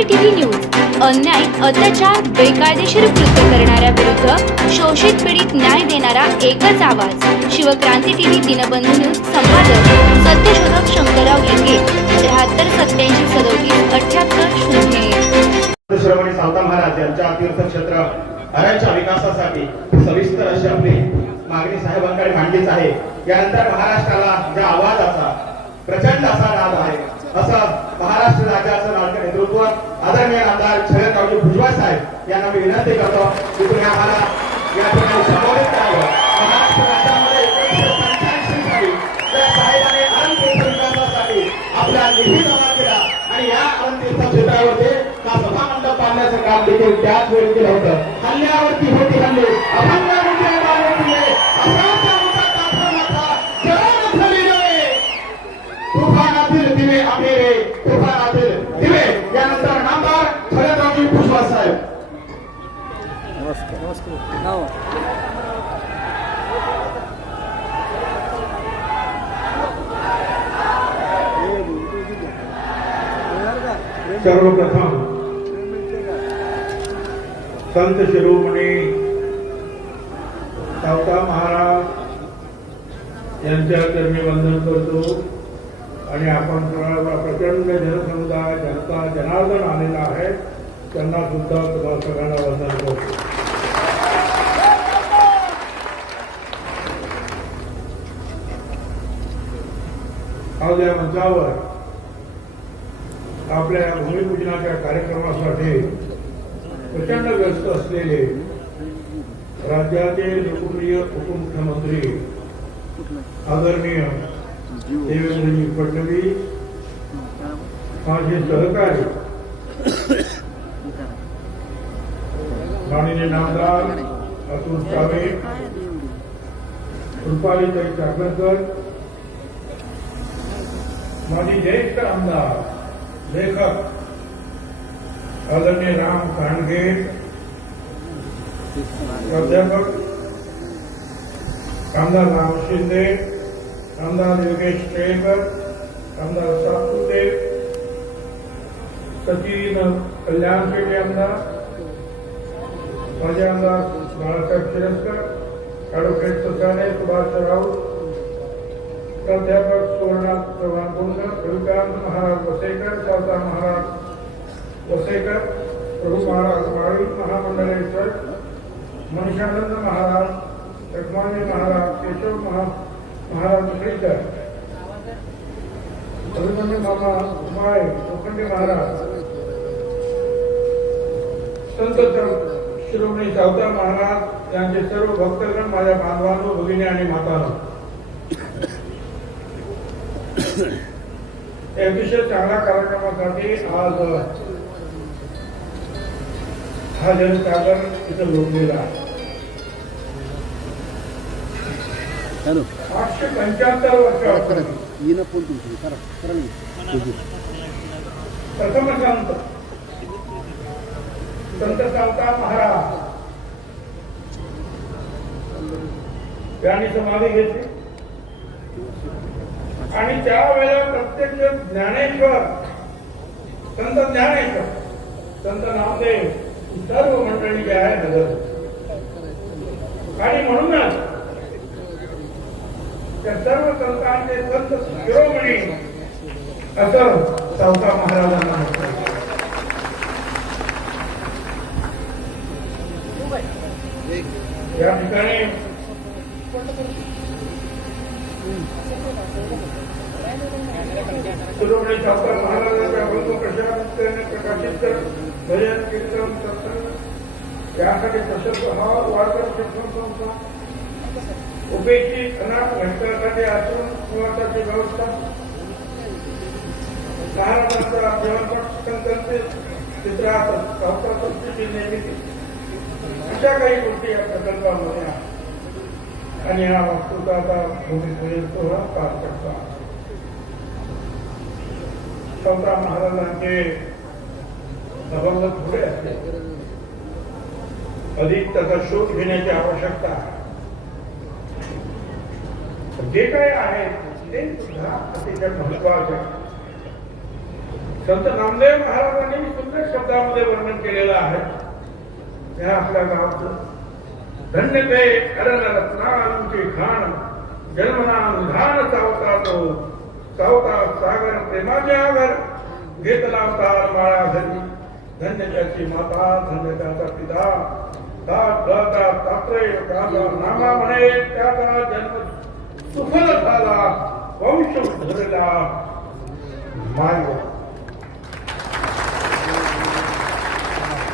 क्रांती TV news. अन्याय अत्याचार बेकायदेशीर कृत्य करणाऱ्या विरुद्ध शोषित पीडित न्याय देणारा एकच आवाज. शिवक्रांती टीव्ही दिनबंधू न्यूज संपादक सत्यशोधक शंकरराव लिंगे त्र्याहत्तर सत्याऐंशी सदोतीस अठ्याहत्तर शून्य श्रवणी सावता महाराज यांच्या तीर्थक्षेत्र हराच्या विकासासाठी सविस्तर अशी आपली मागणी साहेबांकडे मांडलीच आहे. यानंतर महाराष्ट्राला ज्या आवाजाचा प्रचंड असा नाद आहे असं महाराष्ट्र राज्याचं लाडकं नेतृत्व आदरणीय आमदार छगनरावजी भुजबळ साहेब यांना मी विनंती करतो की तुम्ही आम्हाला या ठिकाणी संबोधित करावं. महाराष्ट्र राज्यामध्ये एकोणीसशे पंच्याऐंशी साली या साहेबांनी अनंत विकासासाठी आपला निधी जमा केला आणि या अनंत क्षेत्रावरती का सभा मंडप बांधण्याचं काम देखील त्याच वेळी केलं होतं. हल्ल्यावरती होती हल्ले. अभंग हो. सर्वप्रथम संत शिरोमणी सावता महाराज यांच्या चरणी वंदन करतो आणि आपण सर्वांना प्रचंड जनसमुदाय जनता जनार्दन आलेला आहे त्यांना सुद्धा तुम्हाला सगळ्यांना वंदन करतो. आज मंचावर आपल्या भूमिपूजनाच्या कार्यक्रमासाठी प्रचंड व्यस्त असलेले राज्याचे लोकप्रिय उपमुख्यमंत्री आदरणीय देवेंद्रजी फडणवीस माझे सहकारी माननीय नामदार अतुल सावे कृपालीताई चाकणकर माझी ज्येष्ठ आमदार लेखक आदरणीय राम कांडगे प्राध्यापक आमदार राम शिंदे आमदार योगेश केळकर आमदार सातपुते सचिन कल्याण शेट्टी आमदार माझे आमदार बाळासाहेब शिरस्कर ॲडव्होकेट ससाने सुभाष राऊत प्राध्यापक सुवर्णाथ चव्हाण कुंड रविकांत महाराज वसेकर सावता महाराज वसेकर प्रभू महाराज माळी महामंडळेश्वर मनीषानंद महाराज रखमाने महाराज केशव महा महाराज श्रीकर अभिमन्यू मामा उमाळे लोखंडे महाराज संत शिरोमणी सावता महाराज यांचे सर्व भक्तगण माझ्या बांधवांनो भगिनी आणि मातांनो या अतिशय चांगल्या कार्यक्रमासाठी आज हा जनसागर इथं लोकलेला आहे. हॅलो. आठशे पंच्याहत्तर वर्ष. प्रथम संत संत सावता महाराज. यांनी समाधी घेतली. आणि त्यावेळेला प्रत्यक्ष ज्ञानेश्वर संत ज्ञानेश्वर संत नामदेव सर्व मंडळी जे आहे नगर आणि म्हणूनच त्या सर्व संतांचे संत शिरोमणी असं सावता महाराजांना म्हटलं या ठिकाणी शिरोमणी सावता महाराजांच्या अभंग प्रशासनाने प्रकाशित करत भजन कीर्तन सत्संग यासाठी प्रशस्त हा वाढत शिक्षण संस्था. उपेक्षित अनाथ घटकासाठी आश्रम निवासाची व्यवस्था. महाराजांचा जेवणपट संकल्प चित्रात निर्मिती. अशा काही गोष्टी या प्रकल्पामध्ये आहेत. आणि हा वस्तुताचा भूमिपूजन सोहळा पार करता. स्वतः महाराजांचे संबंध थोडे असले. अधिक त्याचा शोध घेण्याची आवश्यकता जे काही आहे ते सुद्धा अतिशय महत्त्वाचे संत नामदेव महाराजांनी सुंदर शब्दामध्ये वर्णन केलेलं आहे. त्या आपल्या गावाचं धन्य ते अरण रत्नांचे खाण जन्मना निधान चावता तो चावता सागर प्रेमाचे आगर घेतला अवतार माळा घरी। धन्य त्याची माता धन्य त्याचा पिता। दाता तात्रेय काका नामा म्हणे त्याचा जन्म सुफल झाला वंश धरला माय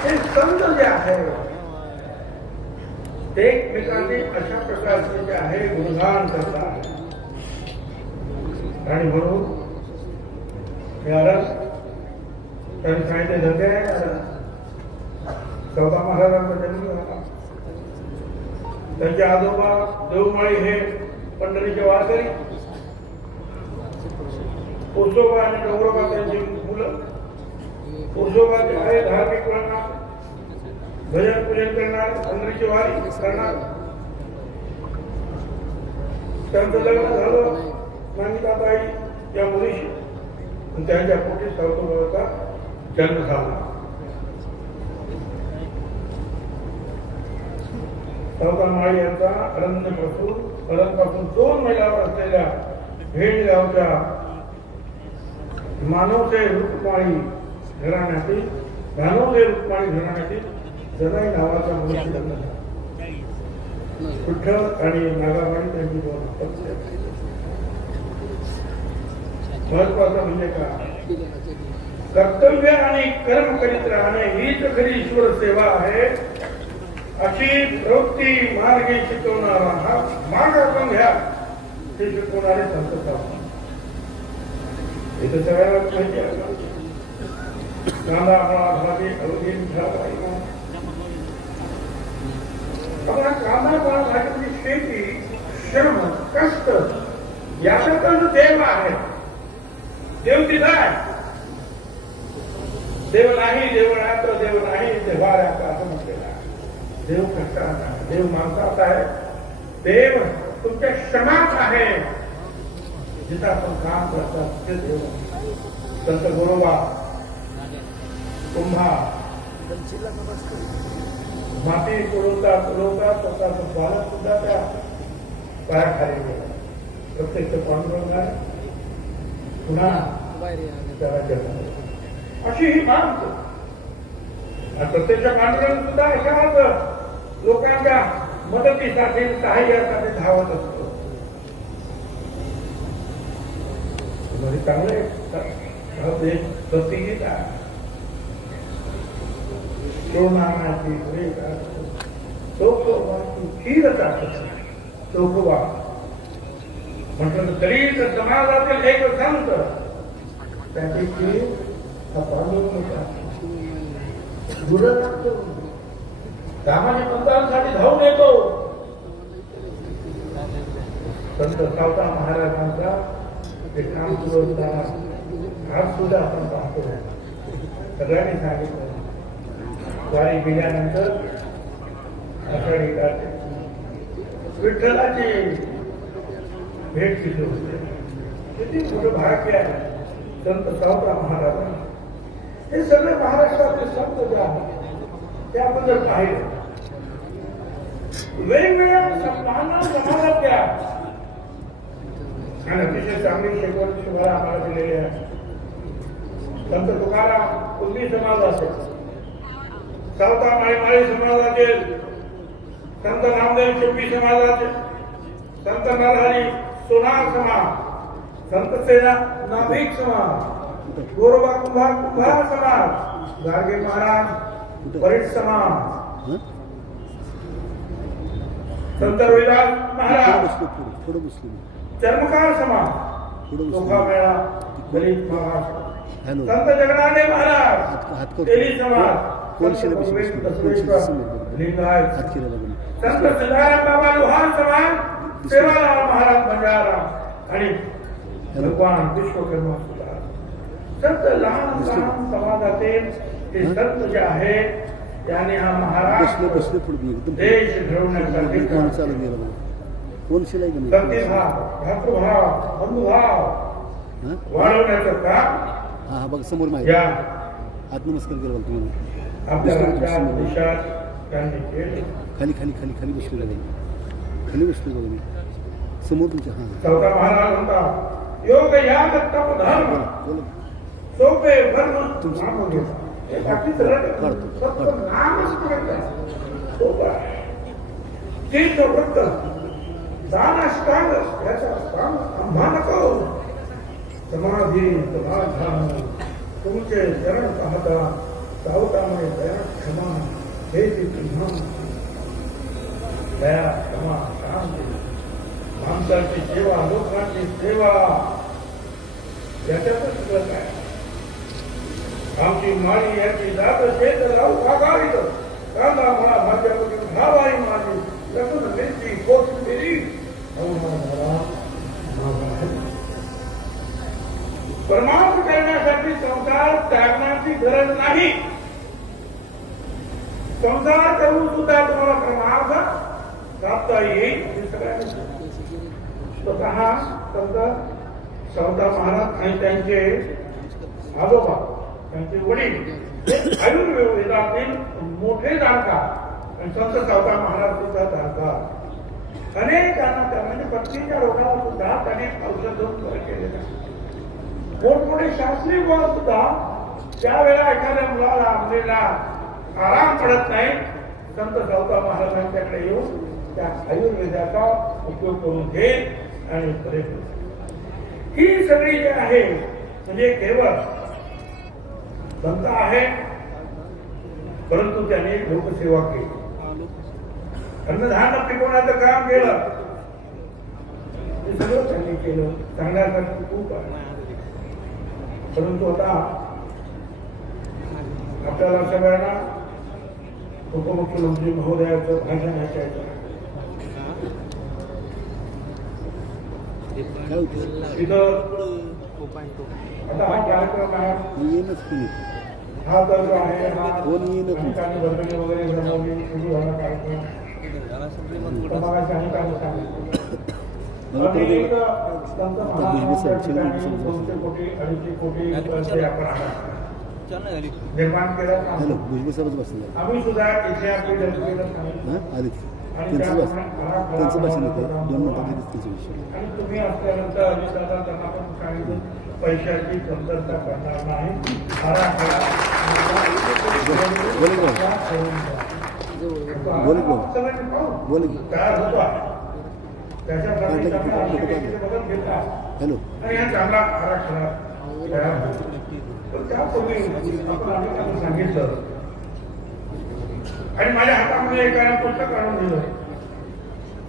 हे संत जे आहे ते एकमेकांनी अशा प्रकारचे जे आहे गुणगान करतात. आणि म्हणून हे त्यांनी सांगितले धंदे चौदा महाराजांचा जन्म झाला. त्यांचे आजोबा देवमाळी हे पंढरीचे वारकरी. पुरुषोबा आणि गौरबा त्यांची मुलं. पुरुषोबा जे आहे धार्मिक प्रणाम भजन पूजन करणार पंढरीची वारी करणार. त्यांचं लग्न झालं मानिकाबाई या मुलीशी. त्यांच्या पोटी सावतोबाचा जन्म झाला. माळी यांचा अरण्यपासून अरण्यपासून दोन महिलावर असलेल्या भेड गावच्या मानवते रुक्माळी घराण्यातील मानवते रुक्माळी घराण्यातील जनाई नावाचा मनुष्य विठ्ठल आणि नागाबाई त्यांची दोन महत्वाचं म्हणजे काय? कर्तव्य आणि कर्म करीत राहणे हीच खरी ईश्वर सेवा आहे. अशी प्रवृत्ती मार्गे शिकवणारा हा मार्ग आपण घ्या. ते शिकवणारे संत. हे तर सगळ्याला माहिती आहे. कांदा भाजी अवधी मिठा बाई कामाला कांदा फळा भाजीची शेती श्रम कष्ट याच्यातच देव आहे. देव तिथं आहे. देव नाही देवळात देव नाही देवाऱ्यात असं म्हटलेलं आहे. देव कष्टात आहे. देव माणसात आहे. देव तुमच्या श्रमात आहे. जिथं आपण काम करतात ते देव संत गोरोबा कुंभा माती पुरवता पुरवता स्वतःचं बालक सुद्धा त्या पायाखाली गेलं. प्रत्यक्ष पांडुरंग आहे पुन्हा त्याला जन्म अशी ही आणि प्रत्यक्ष पांडुरंग सुद्धा अशाच लोकांच्या मदतीसाठी सहाय्यासाठी धावत असतो. म्हणजे चांगले भक्तिगीत आहे. सोनाची चौकोबाची खीरता चौकोबा म्हटलं तरी तर समाजातील एक संत त्याची खीर हा पांडुरंग सामान्य पंथांसाठी धावून येतो संत सावता महाराजांचा ते काम सुरू असताना आज सुद्धा आपण पाहतो सगळ्यांनी सांगितलं. वारी गेल्यानंतर आषाढी कार्तिक. विठ्ठलाची भेट दिली होती. किती मोठं भाग्य आहे. संत सावता महाराजांना. हे सगळे महाराष्ट्रातले संत जे आहेत ते आपण जर पाहिलं वेगवेगळ्या समाना समाजात त्या आणि अतिशय चांगली शिकवण तुम्हाला आम्हाला दिलेली आहे. संत तुकाराम कुंभी समाज असेल सावता माळी माळी समाजाचे संत नामदेव शिंपी समाजाचे संत नरहरी सोनार समाज संत सेना नाभिक समाज गोरोबा कुंभार कुंभार समाज गाडगे महाराज परिट समाज? संत रविदास महाराज. चर्मकार समाज बसलो मेळा दलित महाराज संत जगनाने महाराज तेली समाज कोण संत शिला बसलो गोविंद कोण बसवेश्वर, शिला लिंगायत. हात केला बघून संत सिद्धाराम बाबा लोहार समाज सेवालाल महाराज बंजारा आणि भगवान विश्वकर्मा सुद्धा संत लहान लहान समाजातील हे? संत जे आहेत त्यांनी हा बसलो महाराष्ट्र बसलो पुढे मी एकदम देश घडवण्यासाठी कोण शिलाई भातृभाव बंधुभाव हं? वाढवण्याचं काम हा बघ समोर माहिती या. आत्मनमस्कार केला बघा तुम्हाला आपल्या बसलो राज्यात बसलो. देशात त्यांनी केले. खाली खाली खाली खाली बसलो बघा खाली बसलो बघा मी समोर तुमच्या हां. चौथा महाराज म्हणता योग याग तप धर्म. सोपे धर्म. तीर्थ दान अष्टांग. याचा काम आम्हा नको. समाधी समाधान. तुमचे चरण पाहता सावतामुळे दया क्षमा हे ती तुम्हा दया क्षमा शांती माणसाची सेवा लोकांची सेवा याच्यातच सगळं काय आमची माळी याची जात शेत लावू भागावीत कांदा म्हणा भाज्यामध्ये भावाई माझी लसूण मिरची कोथिंबिरी परमार्थ करण्यासाठी संसार त्यागण्याची गरज नाही संसार करून सुद्धा तुम्हाला परमार्थ प्राप्त येईल हे सगळ्यांनी स्वतः संत सौदा महाराज आणि त्यांचे आजोबा त्यांचे वडील हे आयुर्वेदातील मोठे जाणकार आणि संत सावता महाराज सुद्धा जाणकार अनेकांना त्या म्हणजे पत्नीच्या रोगावर सुद्धा त्याने औषध देऊन बरं केलेलं आहे. मोठमोठे शास्त्रीय गुण सुद्धा त्यावेळेला एखाद्या मुलाला मुलीला आराम पडत नाही. संत सावता महाराजांच्याकडे येऊन त्या आयुर्वेदाचा उपयोग करून घे आणि बरे ही सगळी जी आहे म्हणजे केवळ संत आहे परंतु त्याने लोकसेवा केली. अन्नधान पिकवण्याचं काम केलं. हे सगळं त्यांनी केलं. सांगण्यासाठी खूप आहे. परंतु आता आपल्याला सगळ्यांना उपमुख्यमंत्री महोदयाचं भाषण ऐकायचं आता हा कार्यक्रम आहे. हा जो आहे हा वर्गणी वगैरे जमवली सुरू झाला कार्यक्रम सांगितलं. दोनशे कोटी अडीचशे कोटी आपण आहार निर्माण केलं भुजबळ साहेबच बसले आम्ही सुद्धा हां? आले. त्यांचं भाषण त्यांचं भाषण होतं बनवण्याचं दोन मिनिटात त्यांचा विषय आणि तुम्ही असल्यानंतर अजितदादा त्यांना पण सांगितलं पैशाची कमतरता करणार नाही. बोला. बोला. बोला. हॅलो. हा चांगला तर त्यापूर्वी आपण त्यांना सांगितलं. आणि माझ्या हातामध्ये एकाला पुस्तक काढून दिलं.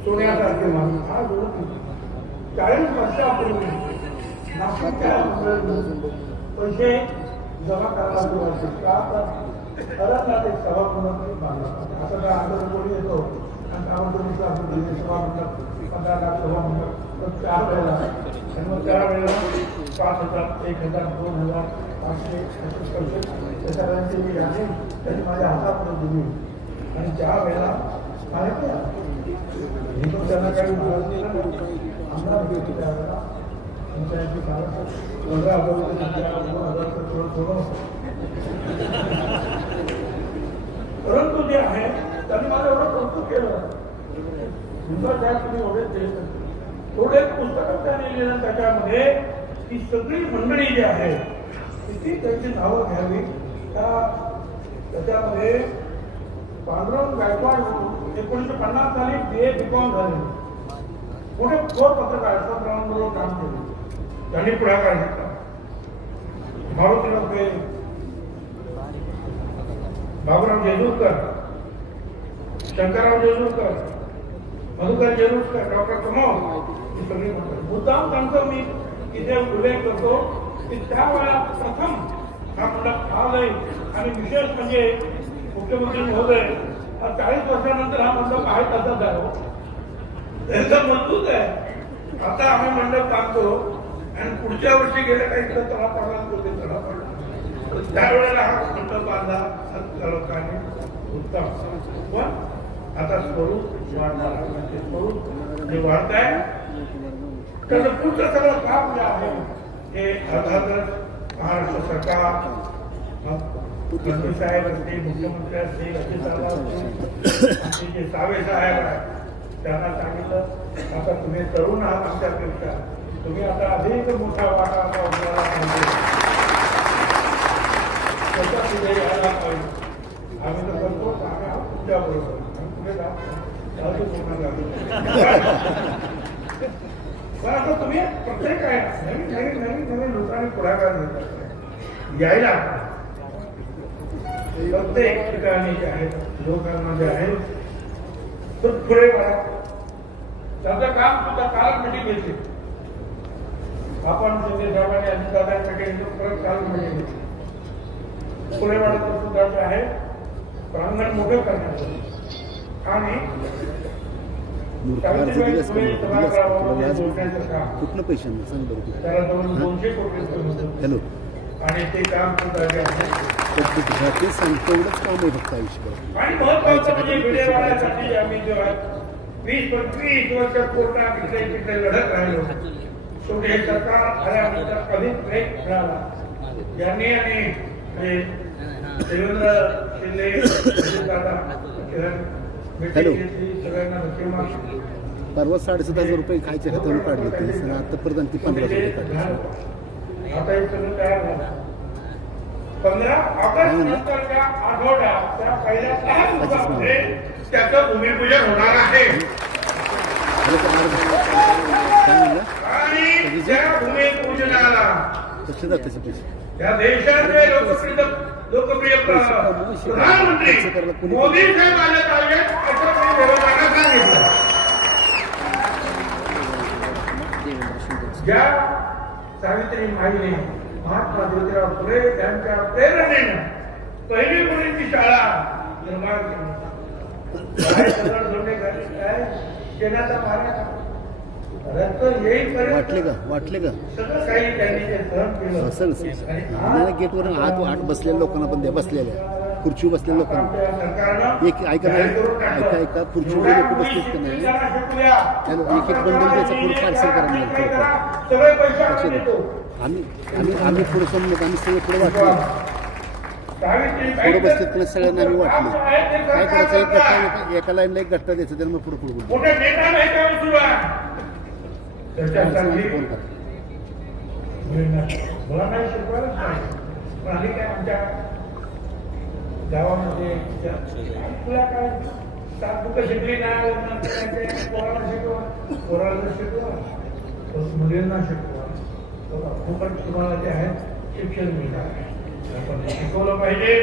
सोन्यासारखे माणूस. हा जो चाळीस वर्षापूर्वी नाशिकच्या पैसे जमा करायला सुरुवात केली. का तर अरबनाथ एक सभा म्हणून मागला आता काय आंध्र कोणी येतो. आणि त्यामध्ये आपण सभा म्हणतात पंधरा लाख सभा म्हणतात. तर त्यावेळेला आणि मग त्यावेळेला पाच हजार एक हजार दोन हजार पाचशे छत्तीस पैसे त्या सगळ्यांची मी आहे त्यांनी माझ्या हातामध्ये दिली. आणि त्या वेळेला माहिती आहे मी पण त्यांना काही बोलत नाही. ना. आमदार होते त्यावेळेला पंचायती कारण पंधरा हजार रुपये दोन हजार रुपये थोडं थोडं परंतु जे आहे त्यांनी मला एवढं कौतुक केलं. तुमचा त्या तुम्ही एवढे देत एवढे पुस्तकं त्याने लिहिलं त्याच्यामध्ये ही सगळी मंडळी जी आहे किती त्यांची नावं घ्यावी? त्या त्याच्यामध्ये पांडुरंग गायकवाड म्हणून एकोणीसशे पन्नास साली बी ए बीकॉम झाले. मोठे थोर पत्रकार यशवंतरावांबरोबर काम केले. त्यांनी पुढाकार घेतला. मारुती लोके बाबुराव जेजूरकर शंकरराव जेजूरकर मधुकर जेजूरकर डॉक्टर कमोल ही सगळी मुद्दाम त्यांचं मी इथे उल्लेख करतो की त्यावेळा प्रथम हा मंडप आलाय आणि विशेष म्हणजे मुख्यमंत्री महोदय हा चाळीस वर्षानंतर हा मंडप आहे तसाच आहे हो. मजबूत आहे. आता आम्ही मंडप बांधतो आणि पुढच्या वर्षी गेल्या काही तर तळा पडला तो ते तळा पडला तर त्यावेळेला हा मंडप बांधला संत लोकांनी उत्तम. पण आता स्वरूप वाढणार म्हणजे स्वरूप जे वाढत आहे त्याचं पुढचं सगळं काम जे आहे हे अर्थातच महाराष्ट्र सरकार मंत्री साहेब असतील मुख्यमंत्री असतील अजित आमचे जे सावे साहेब आहेत त्यांना सांगितलं आता तुम्ही तरुण आहात आमच्यापेक्षा तुम्ही आता अधिक मोठा वाटा आता उचलायला पाहिजे त्याचा पुढे यायला पाहिजे. आम्ही तर करतो आम्ही आहोत तुमच्या बरोबर आम्ही पुढे जातो जातो पूर्ण पण आता तुम्ही प्रत्येक आहे. नवीन नवीन नवीन नवीन लोकांनी पुढाकार घेतला यायला प्रत्येक ठिकाणी जे आहेत लोकांना जे आहेत तर पुढे वाढा त्याचं काम सुद्धा काल मिटिंग घेतली आपण सगळे साहेबांनी अजितदादा परत काल मिटिंग घेतली पुढे सुद्धा जे आहे प्रांगण मोठं करण्याचं आणि अर्ज दिलास का दिलास का? तुला व्याज कुठलं आणणार? सांग बरं. हॅलो. आणि ते काम सुद्धा जे आहे तर तू तुझ्या ते सांग तेवढंच काम आहे फक्त आयुष्यभर म्हणजे विडेवाड्यासाठी आम्ही जेव्हा वीस पंचवीस वर्ष कोर्टात इकडे तिकडे लढत राहिलो. शेवटी हे सरकार आल्यानंतर अधिक ब्रेक मिळाला. यांनी आणि देवेंद्र शिंदे बेटे हॅलो. परवा साडेसात हजार रुपये खायचे हातावर काढले ते आणि आतापर्यंत ती पंधरा रुपये काढले त्याचं भूमिपूजन होणार आहे. त्या देशाचे लोकप्रिय लोकप्रिय प्रधानमंत्री मोदी साहेब आले पाहिजेत असं मी विरोधाला सांगितलं? ज्या सावित्री माईने महात्मा ज्योतिराव फुले यांच्या प्रेरणेनं पहिली मुलींची शाळा निर्माण केली. काय? शेणाचा मारा रक्त येईपर्यंत वाटले का? वाटले का? त्यांनी असं नाही गेटवर आत आत बसलेल्या लोकांना पण द्या बसलेल्या. खुर्ची बसलेल्या लोकांना. एक ऐका ना, जाहीर करून टाकलं. ऐका, ऐका, खुर्चीवर लोकं बसलेत का नाही? एक एक बंडल द्यायचा, पुढे पार्सल करा काही मला. करा, सगळे पैसे आम्ही. आम्ही आम्ही पुढे समजत आम्ही सगळे पुढे वाटलो. पुढे बसतात त्याला सगळ्यांना आम्ही वाटलो. काय करायचं? एक गट्टा एका- एका लाईनला एक गट्टा द्यायचा त्याला मग पुढे पुढे त्याच्यासाठी मला नाही शिकवायलाच नाही पण आम्ही काय आमच्या गावामध्ये तुला काय शिकली नाही पोराला शिकवा पोराला शिकवा मुलींना शिकवा फुकट तुम्हाला जे आहे शिक्षण मिळणार आपण शिकवलं पाहिजे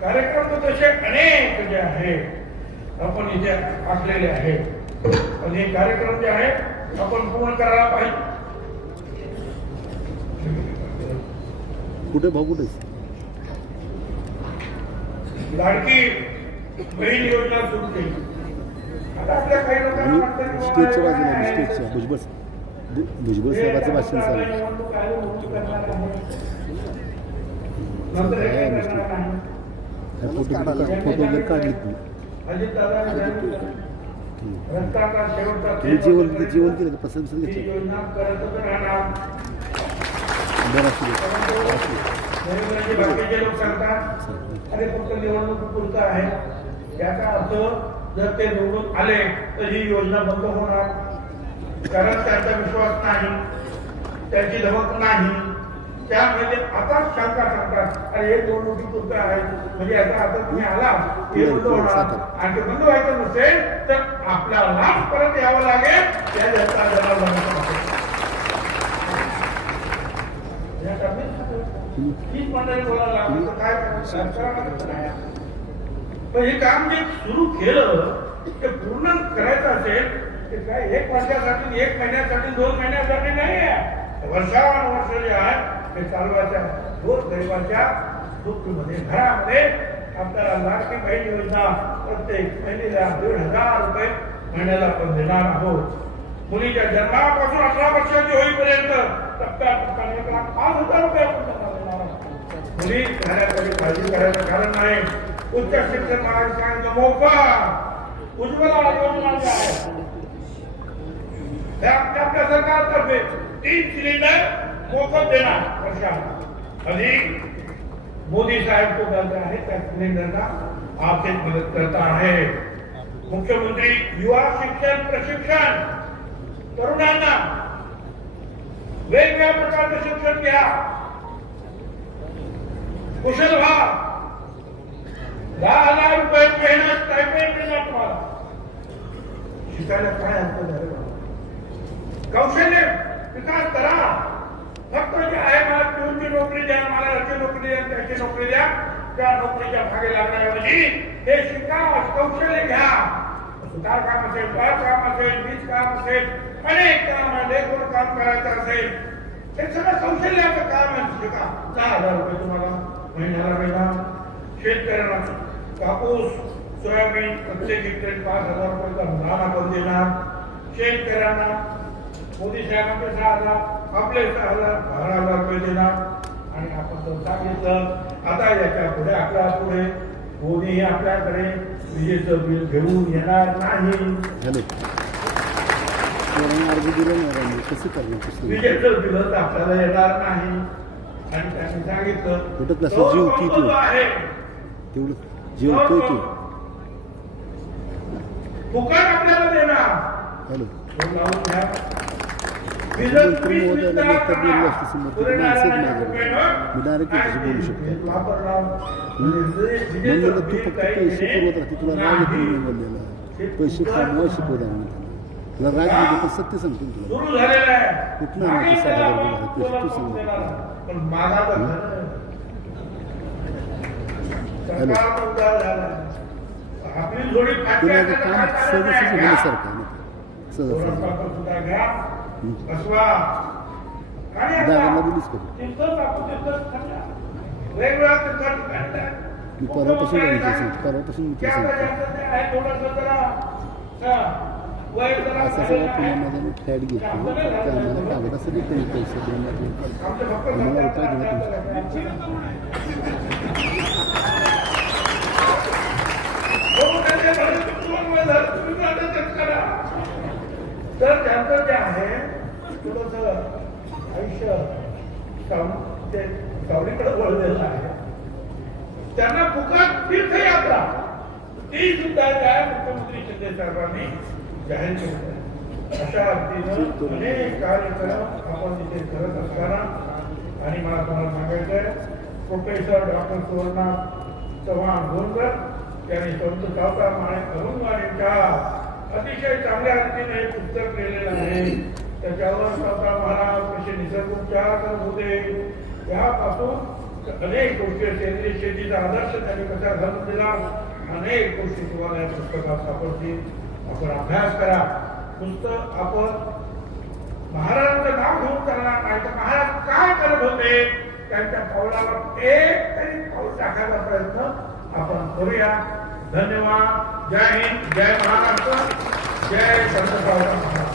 कार्यक्रम तर तसे अनेक जे आहेत आपण इथे आखलेले आहेत. पण हे कार्यक्रम जे आहेत आपण पूर्ण करायला पाहिजे. कुठे भाऊ कुठे? लाडकी बहीण योजना सुरू केली. आता आपल्या काही लोकांना भुजबळ भुजबळ साहेबाचं भाषण चालू. फोटो वगैरे काढले तुम्ही. शेवटचा जेवण पर्यंत जेवण केलं का? ही घेतलं? योजना करतच राहणार बरं असू दे. असू दे. नरेंद्रजी बाकीचे लोक सांगतात अरे फक्त निवडणूक पुरतं आहे याचा अर्थ जर ते निवडून आले तर ही योजना बंद होणार कारण त्यांचा विश्वास नाही. त्यांची धमक नाही. त्यामुळे ते आता शंका सांगतात. अरे हे निवडणुकी पुरतं आहे म्हणजे याचा अर्थ तुम्ही आला हे बंद होणार. आणि ते बंद व्हायचं नसेल तर आपल्याला परत यावं लागेल. त्या जनता हीच मंडळी बोलायला काय. पण हे काम जे सुरू केलं ते पूर्ण करायचं असेल ते काय एक वर्षासाठी एक महिन्यासाठी दोन महिन्यासाठी नाही आहे. वर्षानुवर्ष जे आहे हे चालवायच्या दोन गरिबाच्या दुःखमध्ये घरामध्ये आपल्याला लाडकी बहीण योजना प्रत्येक महिलेला दीड हजार रुपये महिन्याला आपण देणार आहोत. मुलीच्या जन्मापासून अठरा वर्षाची होईपर्यंत टप्प्या टप्प्याने एक लाख पाच हजार रुपये मुली राहण्यासाठी काळजी करायचं कारण नाही. उच्च शिक्षण महाराष्ट्राचं मोफत उज्ज्वला योजना आहे आपल्या सरकारतर्फे तीन सिलेंडर मोफत देणार वर्षात अधिक मोदी साहेब को दर्जा आहे त्या सिलेंडरला आर्थिक मदत करता आहे. मुख्यमंत्री युवा शिक्षण प्रशिक्षण तरुणांना वेगवेगळ्या प्रकारचं शिक्षण घ्या. कुशल व्हा. दहा हजार रुपये मेहनत स्टायपेंड देणार तुम्हाला. शिकायला काय अर्थ झालं कौशल्य विकास करा. फक्त जे आहे मला पिऊनची नोकरी द्या मला याची नोकरी द्या त्याची नोकरी द्या. त्या नोकरीच्या मागे लागण्याऐवजी हे शिका कौशल्य घ्या. सुतार काम असेल बाळ काम असेल वीज काम असेल अनेक काम लेखोर काम करायचं असेल हे सगळं कौशल्याचं काम आहे. शिका. दहा हजार रुपये तुम्हाला महिन्याला मिळणार. शेतकऱ्यांना कापूस सोयाबीन प्रत्येक हेक्टरी पाच हजार रुपयाचा अनुदान आपण देणार. शेतकऱ्यांना मोदी साहेबांचे सहा हजार आपले सहा हजार बारा हजार रुपये देणार आणि आपण जर सांगितलं आता याच्यापुढे आपल्या पुढे मोदी आपल्याकडे विजेचं बिल घेऊन येणार नाही. विजेचं बिल आपल्याला येणार नाही. आणि त्यांनी सांगितलं तो. जीव किती? आहे. तेवढं जेवतोय ते. फुकट आपल्याला देणार. हॅलो. समोर मी डायरेक्ट त्याच्याशी बोलू शकतो तू फक्त पैसे पुरवत राहते तुला राग येतो मी बोललेला पैसे कमवा शिकवला मी तुला राग येतो तर सत्य सांगतो तुला आहे आणायचे मागे सात हजार त्याला रुपये? तुला तू सांग. हं? फाटली तुला आहे, काम त्याला काय सहज करायचं सहज आहे? होण्यासारखं आहे सहज वेगवेगळ्या. मी परवापासून परवापासून असं सगळं माझा मी फ्लॅट घेतो. ते आम्हाला कागदासाठी पैसे देऊन रुपये तुम्ही तेच करा. तर त्यांचं जे आहे थोडंसं आयुष्य साव- ते सावलीकडे वळलेलं आहे. त्यांना फुकट तीर्थयात्रा. ती सुद्धा त्या मुख्यमंत्री शिंदे साहेबांनी जाहीर केली अशा रीतीनं अनेक कार्यक्रम आपण तिथे करत असताना आणि मला तुम्हाला सांगायचं आहे प्रोफेसर डॉक्टर सुवर्णा चव्हाण गोंडकर यांनी संत सावकार माळे अरुण यांच्या अतिशय चांगल्या रीतीने पुस्तक लिहिलेलं आहे. त्याच्यावर स्वतः महाराज कसे निसर्गोपचार करत होते. यापासून अनेक गोष्टी सेंद्रिय म्हणजे शेतीचा आदर्श त्यांनी कसा घालून दिला अनेक गोष्टी तुम्हाला या पुस्तकात सापडतील. आपण अभ्यास करा. पुस्तक आपण महाराजांचं नाव घेऊन करणार नाही तर महाराज काय करत होते? त्यांच्या पावलावर एक तरी पाऊल टाकायचा प्रयत्न आपण करूया. धन्यवाद. जय हिंद. जय महाराष्ट्र. जय संत महाराज